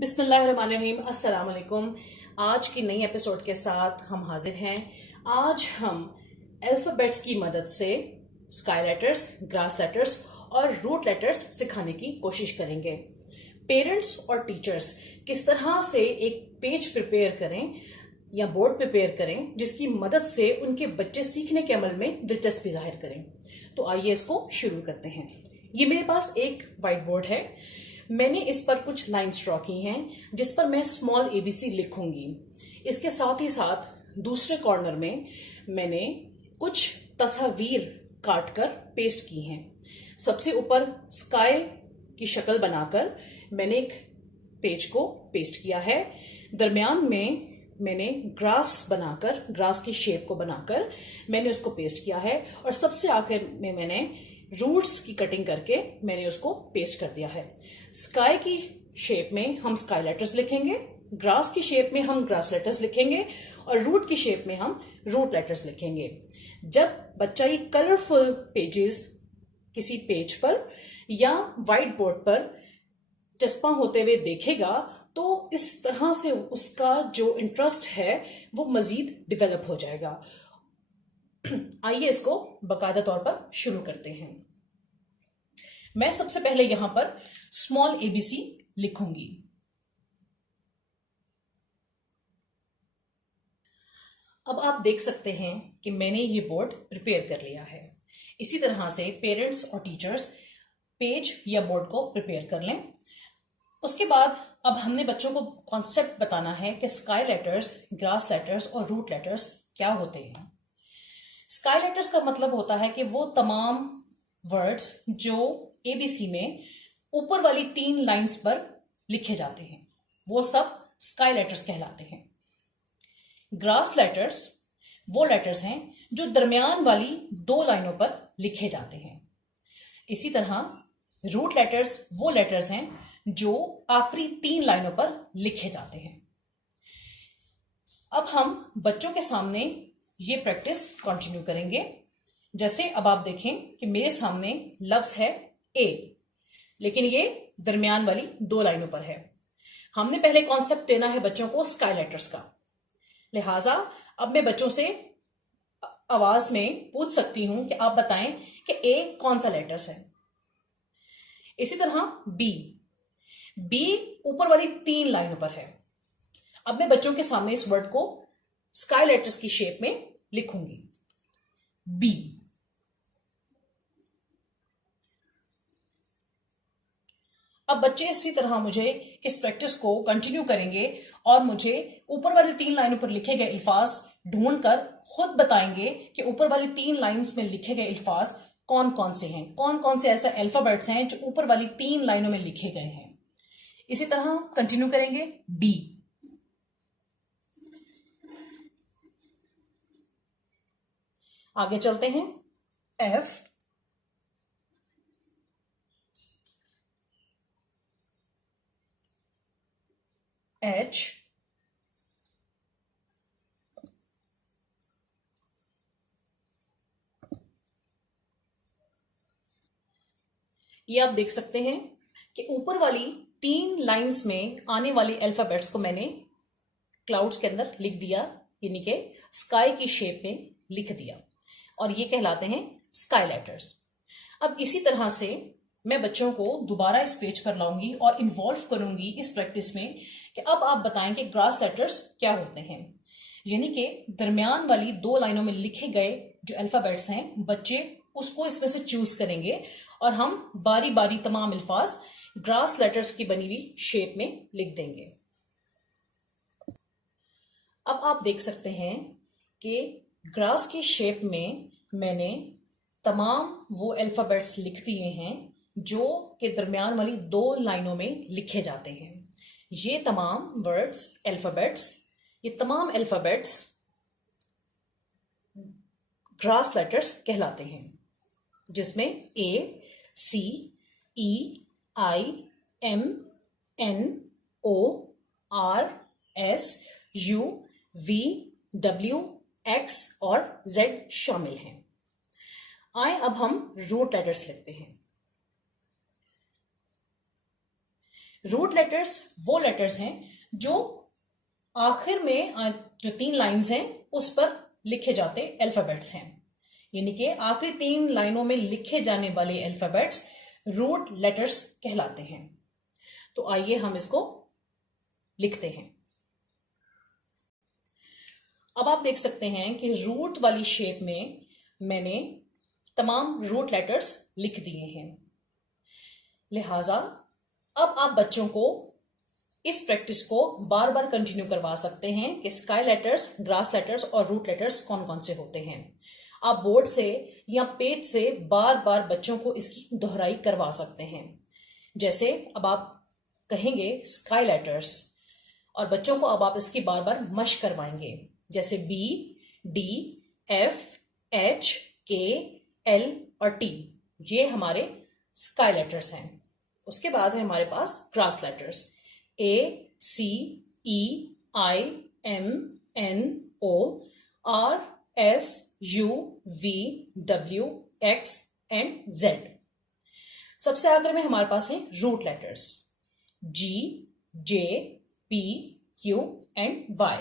बिस्मिल्लाहिर्रहमानिर्रहीम, अस्सलाम वालेकुम। आज की नई एपिसोड के साथ हम हाजिर हैं। आज हम अल्फ़ाबेट्स की मदद से स्काई लेटर्स, ग्रास लेटर्स और रूट लेटर्स सिखाने की कोशिश करेंगे। पेरेंट्स और टीचर्स किस तरह से एक पेज प्रिपेयर करें या बोर्ड प्रिपेयर करें जिसकी मदद से उनके बच्चे सीखने के अमल में दिलचस्पी जाहिर करें। तो आइए इसको शुरू करते हैं। ये मेरे पास एक वाइट बोर्ड है। मैंने इस पर कुछ लाइन्स ड्रॉ की हैं जिस पर मैं स्मॉल ABC लिखूंगी। इसके साथ ही साथ दूसरे कॉर्नर में मैंने कुछ तस्वीर काट कर पेस्ट की हैं। सबसे ऊपर स्काई की शक्ल बनाकर मैंने एक पेज को पेस्ट किया है। दरमियान में मैंने ग्रास बनाकर, ग्रास की शेप को बनाकर मैंने उसको पेस्ट किया है और सबसे आखिर में मैंने रूट्स की कटिंग करके मैंने उसको पेस्ट कर दिया है। स्काई की शेप में हम स्काई लेटर्स लिखेंगे, ग्रास की शेप में हम ग्रास लेटर्स लिखेंगे और रूट की शेप में हम रूट लेटर्स लिखेंगे। जब बच्चा ये कलरफुल पेजेस किसी पेज पर या व्हाइट बोर्ड पर चस्पा होते हुए देखेगा तो इस तरह से उसका जो इंटरेस्ट है वो मजीद डेवलप हो जाएगा। आइए इसको बाकायदा तौर पर शुरू करते हैं। मैं सबसे पहले यहां पर स्मॉल ABC लिखूंगी। अब आप देख सकते हैं कि मैंने ये बोर्ड प्रिपेयर कर लिया है। इसी तरह से पेरेंट्स और टीचर्स पेज या बोर्ड को प्रिपेयर कर लें। उसके बाद अब हमने बच्चों को कॉन्सेप्ट बताना है कि स्काई लेटर्स, ग्रास लेटर्स और रूट लेटर्स क्या होते हैं। स्काई लेटर्स का मतलब होता है कि वो तमाम वर्ड्स जो ABC में ऊपर वाली 3 लाइंस पर लिखे जाते हैं वो सब स्काई लेटर्स कहलाते हैं। ग्रास लेटर्स वो लेटर्स हैं जो दरमियान वाली 2 लाइनों पर लिखे जाते हैं। इसी तरह रूट लेटर्स वो लेटर्स हैं जो आखिरी 3 लाइनों पर लिखे जाते हैं। अब हम बच्चों के सामने ये प्रैक्टिस कंटिन्यू करेंगे। जैसे अब आप देखें कि मेरे सामने लफ्ज है A, लेकिन ये दरमियान वाली 2 लाइनों पर है। हमने पहले कॉन्सेप्ट देना है बच्चों को स्काई लेटर्स का, लिहाजा अब मैं बच्चों से आवाज में पूछ सकती हूं कि आप बताएं कि A कौन सा लेटर्स है। इसी तरह B ऊपर वाली 3 लाइनों पर है। अब मैं बच्चों के सामने इस वर्ड को स्काई लेटर्स की शेप में लिखूंगी B। अब बच्चे इसी तरह मुझे इस प्रैक्टिस को कंटिन्यू करेंगे और मुझे ऊपर वाली 3 लाइनों पर लिखे गए अल्फाज ढूंढकर खुद बताएंगे कि ऊपर वाली 3 लाइंस में लिखे गए अल्फाज कौन कौन से हैं, कौन कौन से ऐसे अल्फाबेट्स हैं जो ऊपर वाली 3 लाइनों में लिखे गए हैं। इसी तरह कंटिन्यू करेंगे D। आगे चलते हैं F, H, ये आप देख सकते हैं कि ऊपर वाली 3 लाइंस में आने वाली अल्फाबेट्स को मैंने क्लाउड्स के अंदर लिख दिया, यानी कि स्काई की शेप में लिख दिया और ये कहलाते हैं स्काई लेटर्स। अब इसी तरह से मैं बच्चों को दोबारा इस पेज पर लाऊंगी और इन्वॉल्व करूंगी इस प्रैक्टिस में कि अब आप बताएं कि ग्रास लेटर्स क्या होते हैं, यानी कि दरमियान वाली 2 लाइनों में लिखे गए जो अल्फाबेट्स हैं बच्चे उसको इसमें से चूज करेंगे और हम बारी बारी तमाम अल्फाज ग्रास लेटर्स की बनी हुई शेप में लिख देंगे। अब आप देख सकते हैं कि ग्रास की शेप में मैंने तमाम वो अल्फाबेट्स लिख दिए हैं जो के दरमियान वाली 2 लाइनों में लिखे जाते हैं। ये तमाम वर्ड्स, अल्फाबेट्स, ये तमाम अल्फाबेट्स ग्रास लेटर्स कहलाते हैं, जिसमें A, C, E, I, M, N, O, R, S, U, V, W, X और Z शामिल हैं। आए अब हम रूट लेटर्स लिखते हैं। रूट लेटर्स वो लेटर्स हैं जो आखिर में जो 3 लाइंस हैं उस पर लिखे जाते अल्फाबेट्स हैं, यानी कि आखिरी 3 लाइनों में लिखे जाने वाले अल्फाबेट्स रूट लेटर्स कहलाते हैं। तो आइए हम इसको लिखते हैं। अब आप देख सकते हैं कि रूट वाली शेप में मैंने तमाम रूट लेटर्स लिख दिए हैं। लिहाजा अब आप बच्चों को इस प्रैक्टिस को बार बार कंटिन्यू करवा सकते हैं कि स्काई लेटर्स, ग्रास लेटर्स और रूट लेटर्स कौन कौन से होते हैं। आप बोर्ड से या पेज से बार बार बच्चों को इसकी दोहराई करवा सकते हैं। जैसे अब आप कहेंगे स्काई लेटर्स और बच्चों को अब आप इसकी बार बार मश्क करवाएंगे, जैसे B, D, F, H, K, L और टी, ये हमारे स्काई लेटर्स हैं। उसके बाद है हमारे पास grass letters, A, C, E, I, M, N, O, R, S, U, V, W, X and Z. सबसे आखिर में हमारे पास है root letters, G, J, P, Q and Y.